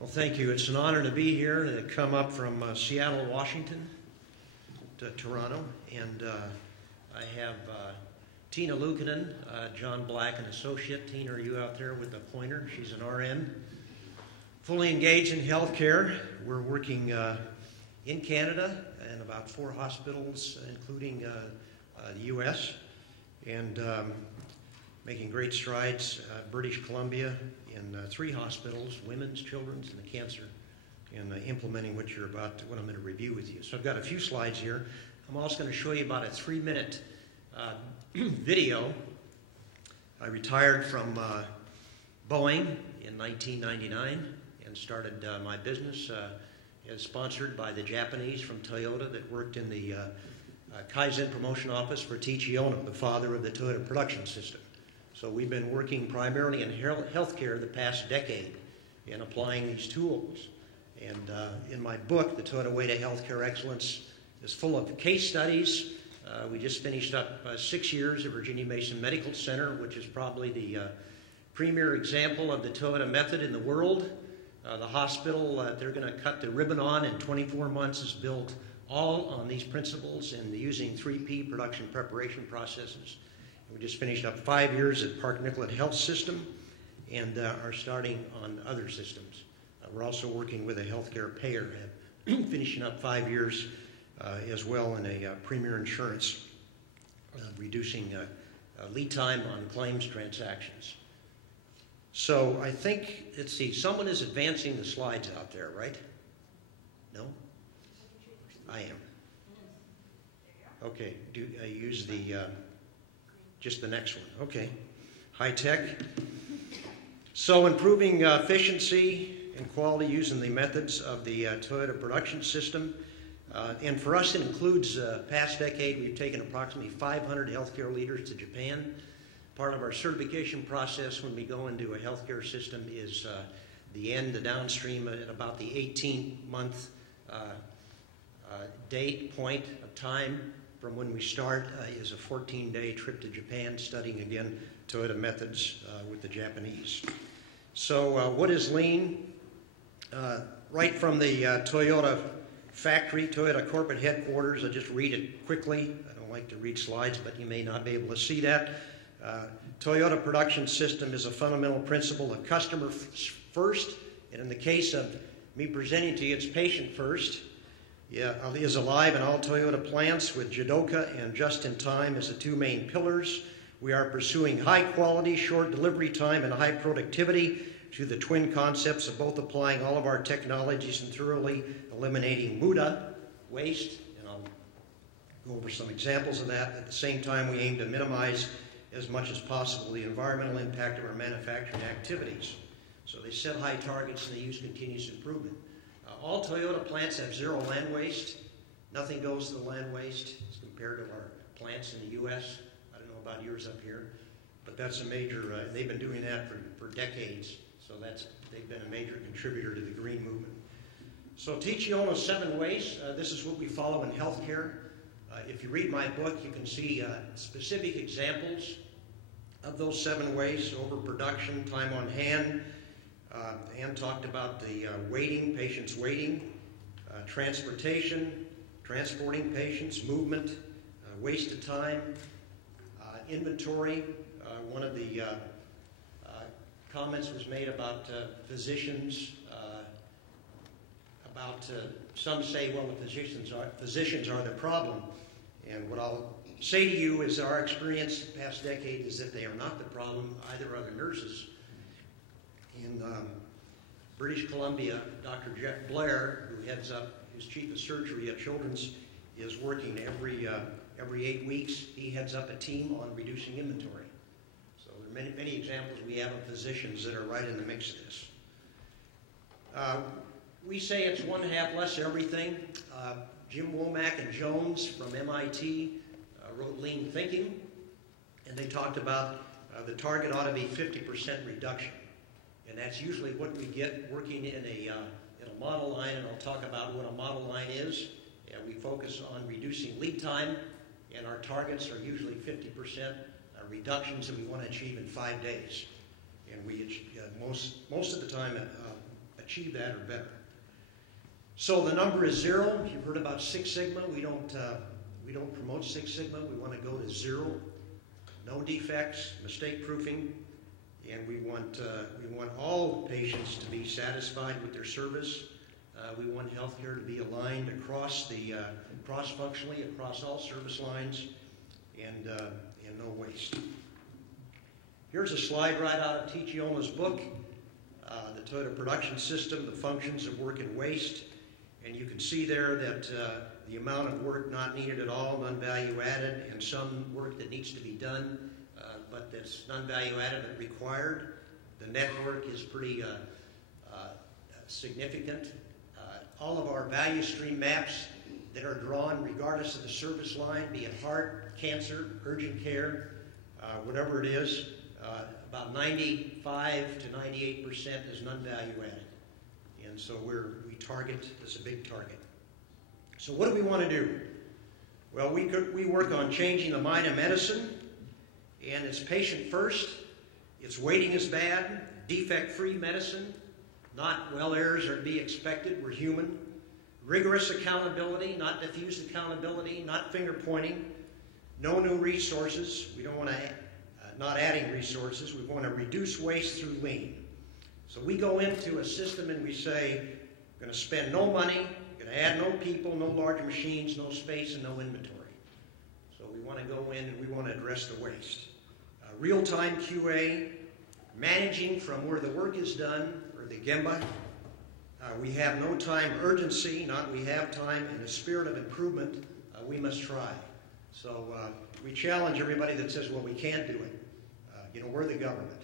Well, thank you. It's an honor to be here and to come up from Seattle, Washington to Toronto. And I have Tina Luukkonen, John Black, an associate. Tina, are you out there with the pointer? She's an RN. Fully engaged in healthcare. We're working in Canada and about 4 hospitals, including the U.S., and making great strides. British Columbia in 3 hospitals, women's, children's, and the cancer, and implementing what I'm going to review with you. So I've got a few slides here. I'm also going to show you about a 3-minute video. I retired from Boeing in 1999 and started my business as sponsored by the Japanese from Toyota that worked in the Kaizen promotion office for ICHIL, the father of the Toyota production system. So we've been working primarily in healthcare the past decade and applying these tools. And in my book, The Toyota Way to Healthcare Excellence, is full of case studies. We just finished up 6 years at Virginia Mason Medical Center, which is probably the premier example of the Toyota method in the world. The hospital they're going to cut the ribbon on in 24 months is built all on these principles and using 3P production preparation processes. We just finished up 5 years at Park Nicollet Health System and are starting on other systems. We're also working with a healthcare payer, finishing up 5 years as well in a premier insurance, reducing lead time on claims transactions. So I think, let's see, someone is advancing the slides out there, right? No? I am. Okay, use the... just the next one. Okay. High tech. So improving efficiency and quality using the methods of the Toyota production system. And for us, it includes past decade, we've taken approximately 500 healthcare leaders to Japan. Part of our certification process when we go into a healthcare system is the downstream at about the 18-month date point of time. From when we start is a 14-day trip to Japan, studying again Toyota methods with the Japanese. So what is lean? Right from the Toyota factory, Toyota corporate headquarters, I'll just read it quickly. I don't like to read slides, but you may not be able to see that. Toyota production system is a fundamental principle of customer first, and in the case of me presenting to you, it's patient first. Is alive in all Toyota plants with Jidoka and just-in-time as the 2 main pillars. We are pursuing high quality, short delivery time, and high productivity to the twin concepts of both applying all of our technologies and thoroughly eliminating muda, waste, and I'll go over some examples of that. At the same time, we aim to minimize as much as possible the environmental impact of our manufacturing activities. So they set high targets and they use continuous improvement. All Toyota plants have 0 land waste. Nothing goes to the land waste as compared to our plants in the U.S. I don't know about yours up here, but that's a major, they've been doing that for decades, so they've been a major contributor to the green movement. So Ticchiono's 7 ways, this is what we follow in healthcare. If you read my book, you can see specific examples of those 7 ways: overproduction, time on hand. Ann talked about the patients waiting, transportation, transporting patients, movement, waste of time, inventory. One of the comments was made about physicians, some say, well, the physicians are the problem. And what I'll say to you is our experience the past decade is that they are not the problem, either are the nurses. In British Columbia, Dr. Jeff Blair, who heads up, who's chief of surgery at Children's, is working every 8 weeks. He heads up a team on reducing inventory. So there are many examples we have of physicians that are right in the mix of this. We say it's 1/2 less everything. Jim Womack and Jones from MIT wrote Lean Thinking, and they talked about the target ought to be 50% reduction. And that's usually what we get working in a model line, and I'll talk about what a model line is. And we focus on reducing lead time, and our targets are usually 50% reductions that we want to achieve in 5 days. And we most of the time achieve that or better. So the number is 0. You've heard about Six Sigma. We don't promote Six Sigma. We want to go to 0. No defects, mistake proofing, and we want all patients to be satisfied with their service. We want healthcare to be aligned cross-functionally across all service lines, and no waste. Here's a slide right out of ICHIL's book, the Toyota Production System, the functions of work and waste, and you can see there that the amount of work not needed at all, non-value added, and some work that needs to be done, but that's non-value added but required. The network is pretty significant. All of our value stream maps that are drawn regardless of the service line, be it heart, cancer, urgent care, whatever it is, about 95 to 98% is non-value added. And so we target, it's a big target. So what do we want to do? Well, we work on changing the mind of medicine, and it's patient first, it's waiting is bad, defect-free medicine, not well errors are to be expected, we're human. Rigorous accountability, not diffuse accountability, not finger pointing, no new resources. We don't want to, not adding resources, we want to reduce waste through lean. So we go into a system and we say, we're going to spend no money, we're going to add no people, no large machines, no space, and no inventory. So we want to go in and we want to address the waste. Real-time QA, managing from where the work is done, or the Gemba. We have no time urgency, not we have time, in the spirit of improvement, we must try. So we challenge everybody that says, well, we can't do it. We're the government.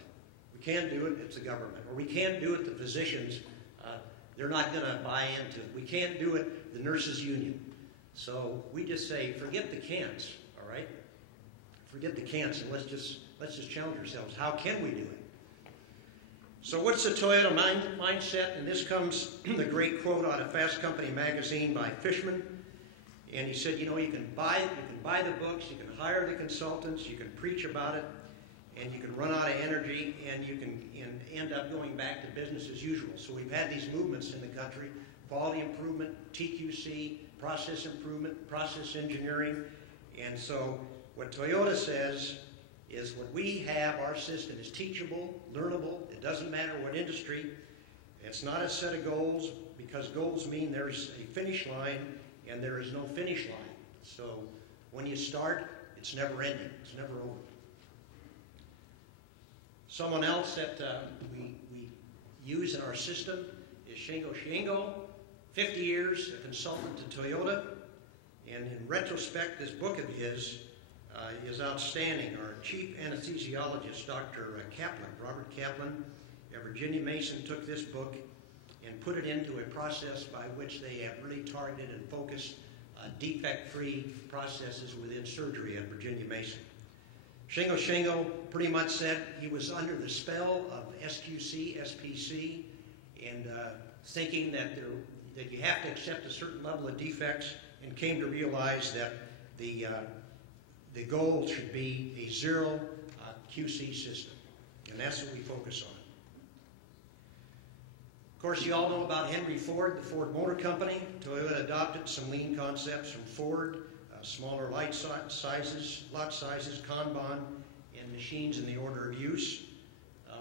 We can't do it, it's the government. Or we can't do it, the physicians, they're not going to buy into it. We can't do it, the nurses union. So we just say, forget the can'ts, all right? Forget the can'ts, and let's just challenge ourselves. How can we do it? So what's the Toyota mindset? And this comes the great quote out of Fast Company magazine by Fishman. And he said, you can buy the books, you can hire the consultants, you can preach about it, and you can run out of energy, and you can end up going back to business as usual. So we've had these movements in the country: quality improvement, TQC, process improvement, process engineering. And so what Toyota says is what we have, our system is teachable, learnable. It doesn't matter what industry. It's not a set of goals, because goals mean there's a finish line and there is no finish line. So when you start, it's never ending. It's never over. Someone else that we use in our system is Shingo Shingo, 50 years, a consultant to Toyota. And in retrospect, this book of his is outstanding. Our chief anesthesiologist, Dr. Kaplan, Robert Kaplan, at Virginia Mason, took this book and put it into a process by which they have really targeted and focused defect-free processes within surgery at Virginia Mason. Shingo Shingo pretty much said he was under the spell of SQC, SPC, and thinking that you have to accept a certain level of defects, and came to realize that the goal should be a zero QC system, and that's what we focus on. Of course, you all know about Henry Ford, the Ford Motor Company. Toyota adopted some lean concepts from Ford, smaller lot sizes, Kanban, and machines in the order of use.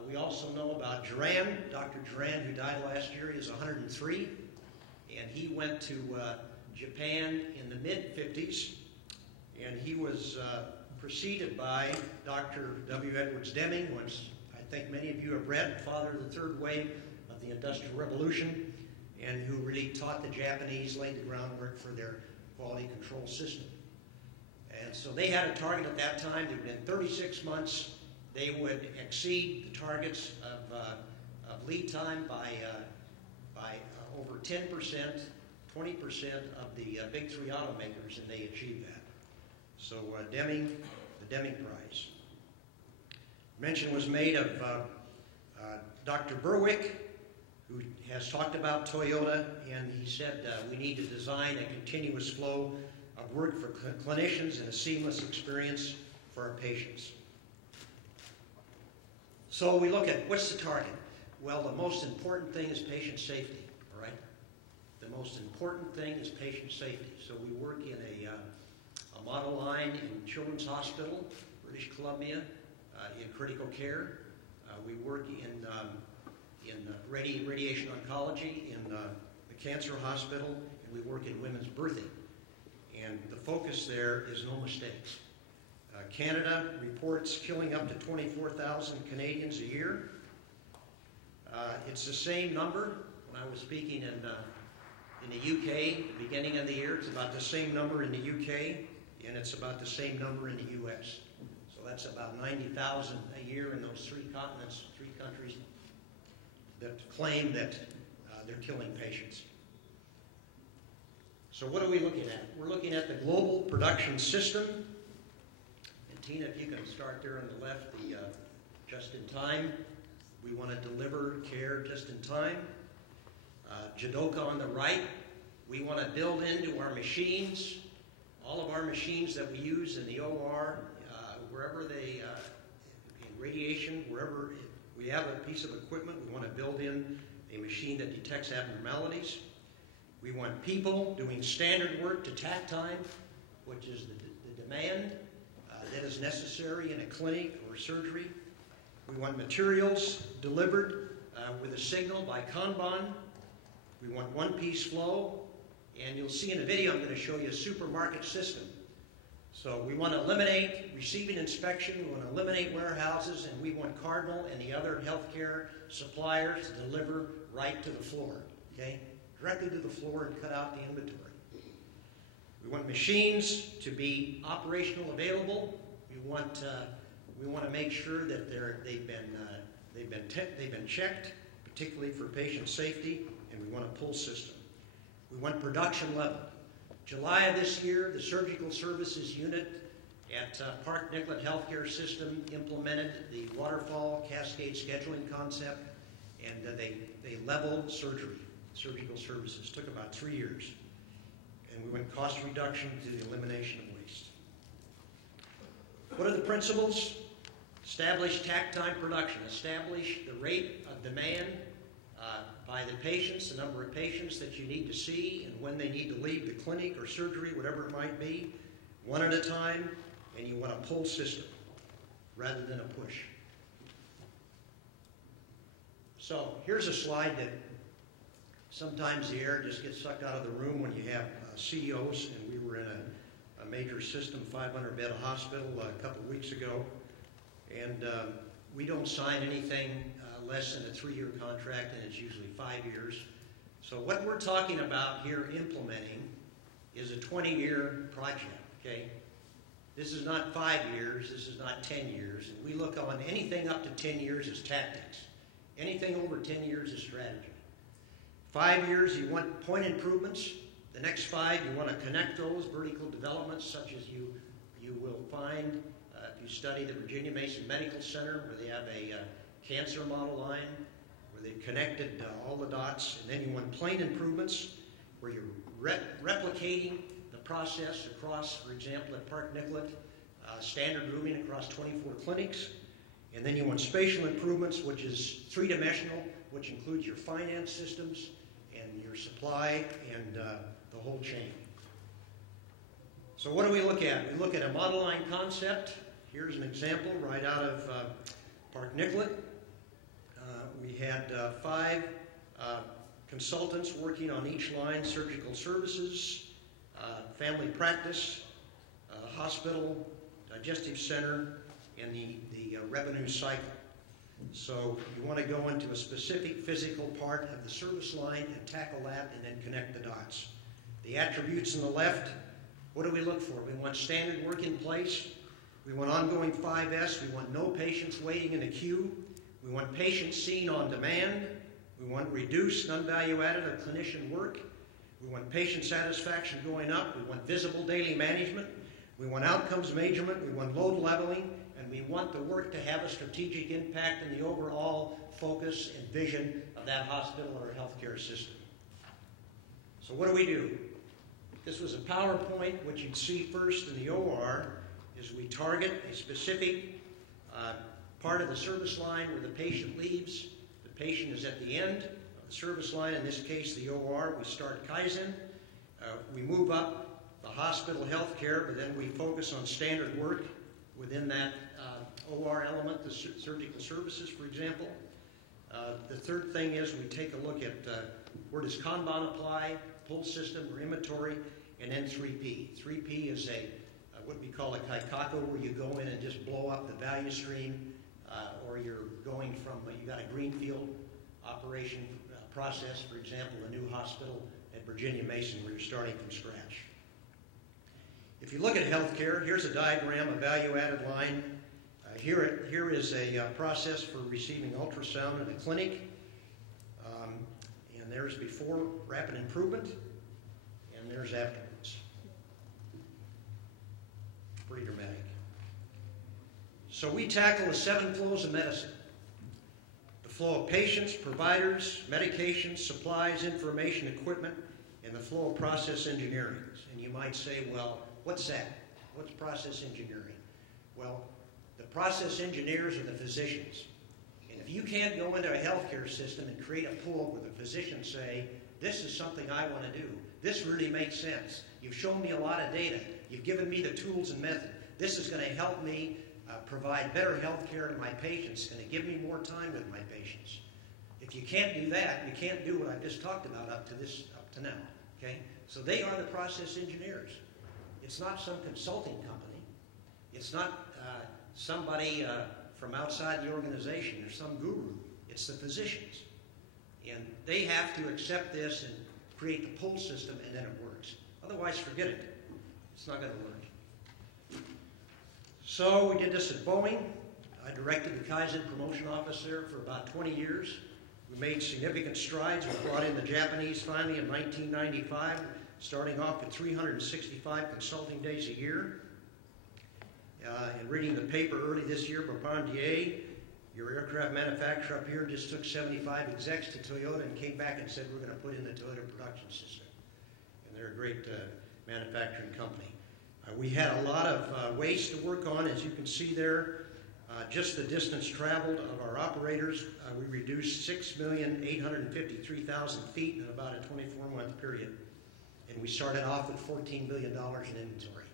We also know about Duran. Dr. Duran, who died last year, is 103, and he went to Japan in the mid-50s, and he was preceded by Dr. W. Edwards Deming, which I think many of you have read, father of the third wave of the Industrial Revolution, and who really taught the Japanese, laid the groundwork for their quality control system. And so they had a target at that time that in 36 months they would exceed the targets of lead time by over 10%, 20% of the big three automakers, and they achieved that. So Deming, the Deming Prize. Mention was made of Dr. Berwick, who has talked about Toyota, and he said we need to design a continuous flow of work for clinicians and a seamless experience for our patients. So we look at what's the target? Well, the most important thing is patient safety, all right? The most important thing is patient safety. So we work in a model line in Children's Hospital, British Columbia, in critical care. We work in radiation oncology in the cancer hospital, and we work in women's birthing. And the focus there is no mistakes. Canada reports killing up to 24,000 Canadians a year. It's the same number. When I was speaking in the UK, at the beginning of the year, it's about the same number in the UK, and it's about the same number in the US. So that's about 90,000 a year in those three continents, three countries that claim that they're killing patients. So what are we looking at? We're looking at the global production system. And Tina, if you can start there on the left, the just in time. We want to deliver care just in time. Jadoka on the right, we want to build into our machines, all of our machines that we use in the OR, wherever they, in radiation, wherever we have a piece of equipment, we want to build in a machine that detects abnormalities. We want people doing standard work to tack time, which is the demand that is necessary in a clinic or surgery. We want materials delivered with a signal by Kanban. We want one-piece flow. And you'll see in the video I'm going to show you a supermarket system. So we want to eliminate receiving inspection, we want to eliminate warehouses, and we want Cardinal and the other healthcare suppliers to deliver right to the floor, okay? Directly to the floor and cut out the inventory. We want machines to be operational available. We want to make sure that they've been checked, particularly for patient safety, and we want a pull system. We want production level. July of this year, the Surgical Services Unit at Park Nicollet Healthcare System implemented the waterfall cascade scheduling concept, and they leveled surgical services. Took about 3 years. And we went cost reduction to the elimination of waste. What are the principles? Establish tack time production. Establish the rate of demand by the patients, the number of patients that you need to see, and when they need to leave the clinic or surgery, whatever it might be, one at a time, and you want a pull system rather than a push. So here's a slide that sometimes the air just gets sucked out of the room when you have CEOs, and we were in a major system, 500-bed hospital a couple of weeks ago, and we don't sign anything less than a 3-year contract, and it's usually 5 years. So what we're talking about here implementing is a 20-year project, okay? This is not 5 years, this is not 10 years, and we look on anything up to 10 years as tactics. Anything over 10 years is strategy. 5 years, you want point improvements. The next 5, you want to connect those vertical developments, such as you will find if you study the Virginia Mason Medical Center, where they have a cancer model line, where they've connected all the dots. And then you want plane improvements, where you're replicating the process across, for example, at Park Nicollet, standard rooming across 24 clinics. And then you want spatial improvements, which is three-dimensional, which includes your finance systems and your supply and the whole chain. So what do we look at? We look at a model line concept. Here's an example right out of Park Nicollet. We had 5 consultants working on each line: surgical services, family practice, hospital, digestive center, and the revenue cycle. So you want to go into a specific physical part of the service line and tackle that and then connect the dots. The attributes on the left, what do we look for? We want standard work in place. We want ongoing 5S. We want no patients waiting in a queue. We want patients seen on demand. We want reduced non-value added or clinician work. We want patient satisfaction going up. We want visible daily management. We want outcomes measurement. We want load leveling. And we want the work to have a strategic impact in the overall focus and vision of that hospital or healthcare system. So what do? This was a PowerPoint. What you'd see first in the OR is we target a specific part of the service line where the patient leaves. The patient is at the end of the service line, in this case the OR. We start Kaizen. We move up the hospital health care, but then we focus on standard work within that OR element, the surgical services, for example. The third thing is we take a look at where does Kanban apply, pull system or inventory, and then 3P. 3P is what we call a kaikaku, where you go in and just blow up the value stream, or you're going from, you got a greenfield operation process, for example, a new hospital at Virginia Mason where you're starting from scratch. If you look at healthcare, here's a diagram, a value-added line. Here is a process for receiving ultrasound in a clinic. And there's before rapid improvement, and there's afterwards. Pretty dramatic. So we tackle the 7 flows of medicine. The flow of patients, providers, medications, supplies, information, equipment, and the flow of process engineering. And you might say, well, what's that? What's process engineering? Well, the process engineers are the physicians. And if you can't go into a healthcare system and create a pool where the physicians say, this is something I want to do, this really makes sense, you've shown me a lot of data, you've given me the tools and method, this is going to help me provide better health care to my patients and to give me more time with my patients. If you can't do that, you can't do what I've just talked about up to now. Okay? So they are the process engineers. It's not some consulting company. It's not somebody from outside the organization or some guru. It's the physicians. And they have to accept this and create the pull system, and then it works. Otherwise, forget it. It's not going to work. So we did this at Boeing. I directed the Kaizen promotion office there for about 20 years. We made significant strides. We brought in the Japanese finally in 1995, starting off with 365 consulting days a year. And reading the paper early this year, Bombardier, your aircraft manufacturer up here, just took 75 execs to Toyota and came back and said, we're going to put in the Toyota production system. And they're a great manufacturing company. We had a lot of waste to work on, as you can see there. Just the distance traveled of our operators, we reduced 6,853,000 feet in about a 24-month period. And we started off with $14 billion in inventory.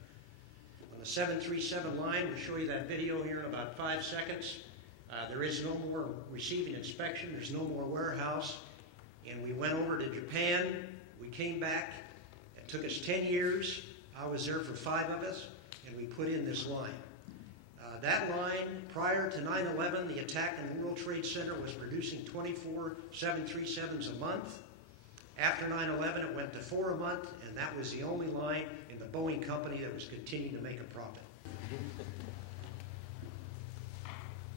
On the 737 line, we'll show you that video here in about 5 seconds. There is no more receiving inspection. There's no more warehouse. And we went over to Japan. We came back. It took us 10 years. I was there for 5 of us, and we put in this line. That line, prior to 9/11, the attack on the World Trade Center was producing 24 737s a month. After 9/11, it went to 4 a month, and that was the only line in the Boeing company that was continuing to make a profit.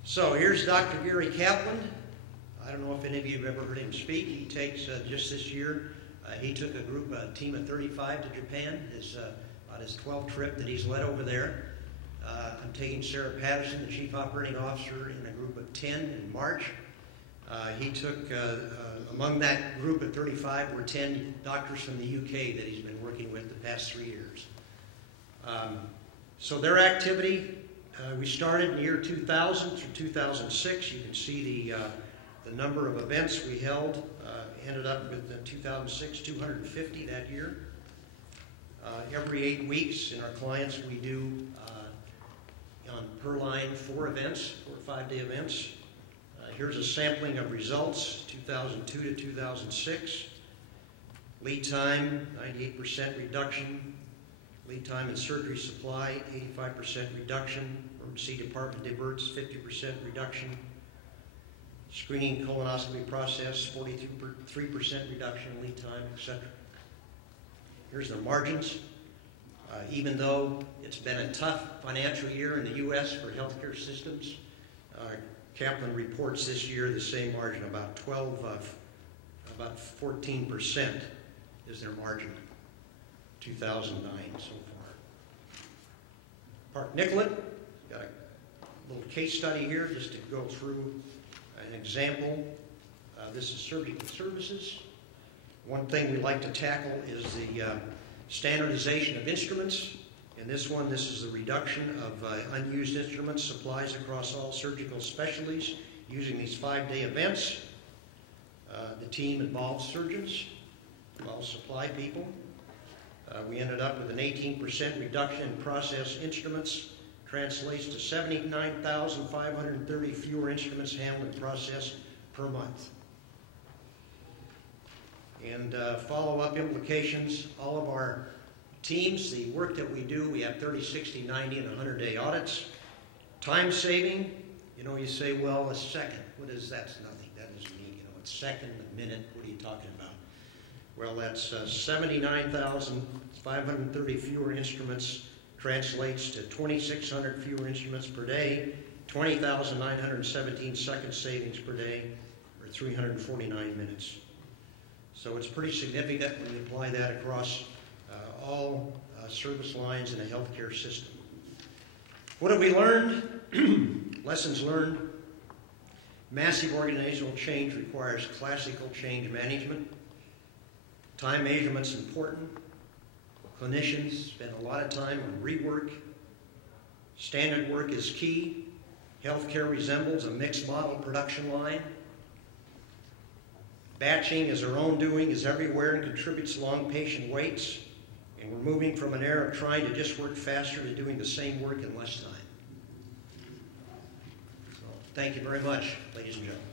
So here's Dr. Gary Kaplan. I don't know if any of you have ever heard him speak. He takes, just this year, he took a team of 35 to Japan, on his 12th trip that he's led over there. I'm taking Sarah Patterson, the Chief Operating Officer, in a group of 10 in March. He took, among that group of 35 were 10 doctors from the UK that he's been working with the past 3 years. So their activity, we started in the year 2000 through 2006. You can see the number of events we held. Ended up with 2006, 250 that year. Every 8 weeks in our clients we do on per line 4 events, 4 5-day events. Here's a sampling of results, 2002 to 2006. Lead time, 98% reduction. Lead time in surgery supply, 85% reduction. Emergency department diverts, 50% reduction. Screening colonoscopy process, 43% reduction in lead time, etc. Here's their margins. Even though it's been a tough financial year in the U.S. for healthcare systems, Kaplan reports this year the same margin, about 14% is their margin, 2009 so far. Park Nicollet, got a little case study here just to go through an example. This is surgical services. One thing we like to tackle is the standardization of instruments. In this one, this is the reduction of unused instruments, supplies across all surgical specialties using these 5-day events. The team involves surgeons, involves supply people. We ended up with an 18% reduction in process instruments, translates to 79,530 fewer instruments handled and processed per month. And follow-up implications, all of our teams, the work that we do, we have 30, 60, 90, and 100-day audits. Time saving, you know, you say, well, a second, what is that? It's nothing. That is me, you know, it's second, a minute, what are you talking about? Well, that's 79,530 fewer instruments, translates to 2,600 fewer instruments per day, 20,917 second savings per day, or 349 minutes. So it's pretty significant when you apply that across all service lines in a healthcare system. What have we learned? Lessons learned. Massive organizational change requires classical change management. Time measurement's important. Clinicians spend a lot of time on rework. Standard work is key. Healthcare resembles a mixed model production line. Batching is our own doing, is everywhere, and contributes to long patient waits. And we're moving from an era of trying to just work faster to doing the same work in less time. So, thank you very much, ladies and gentlemen.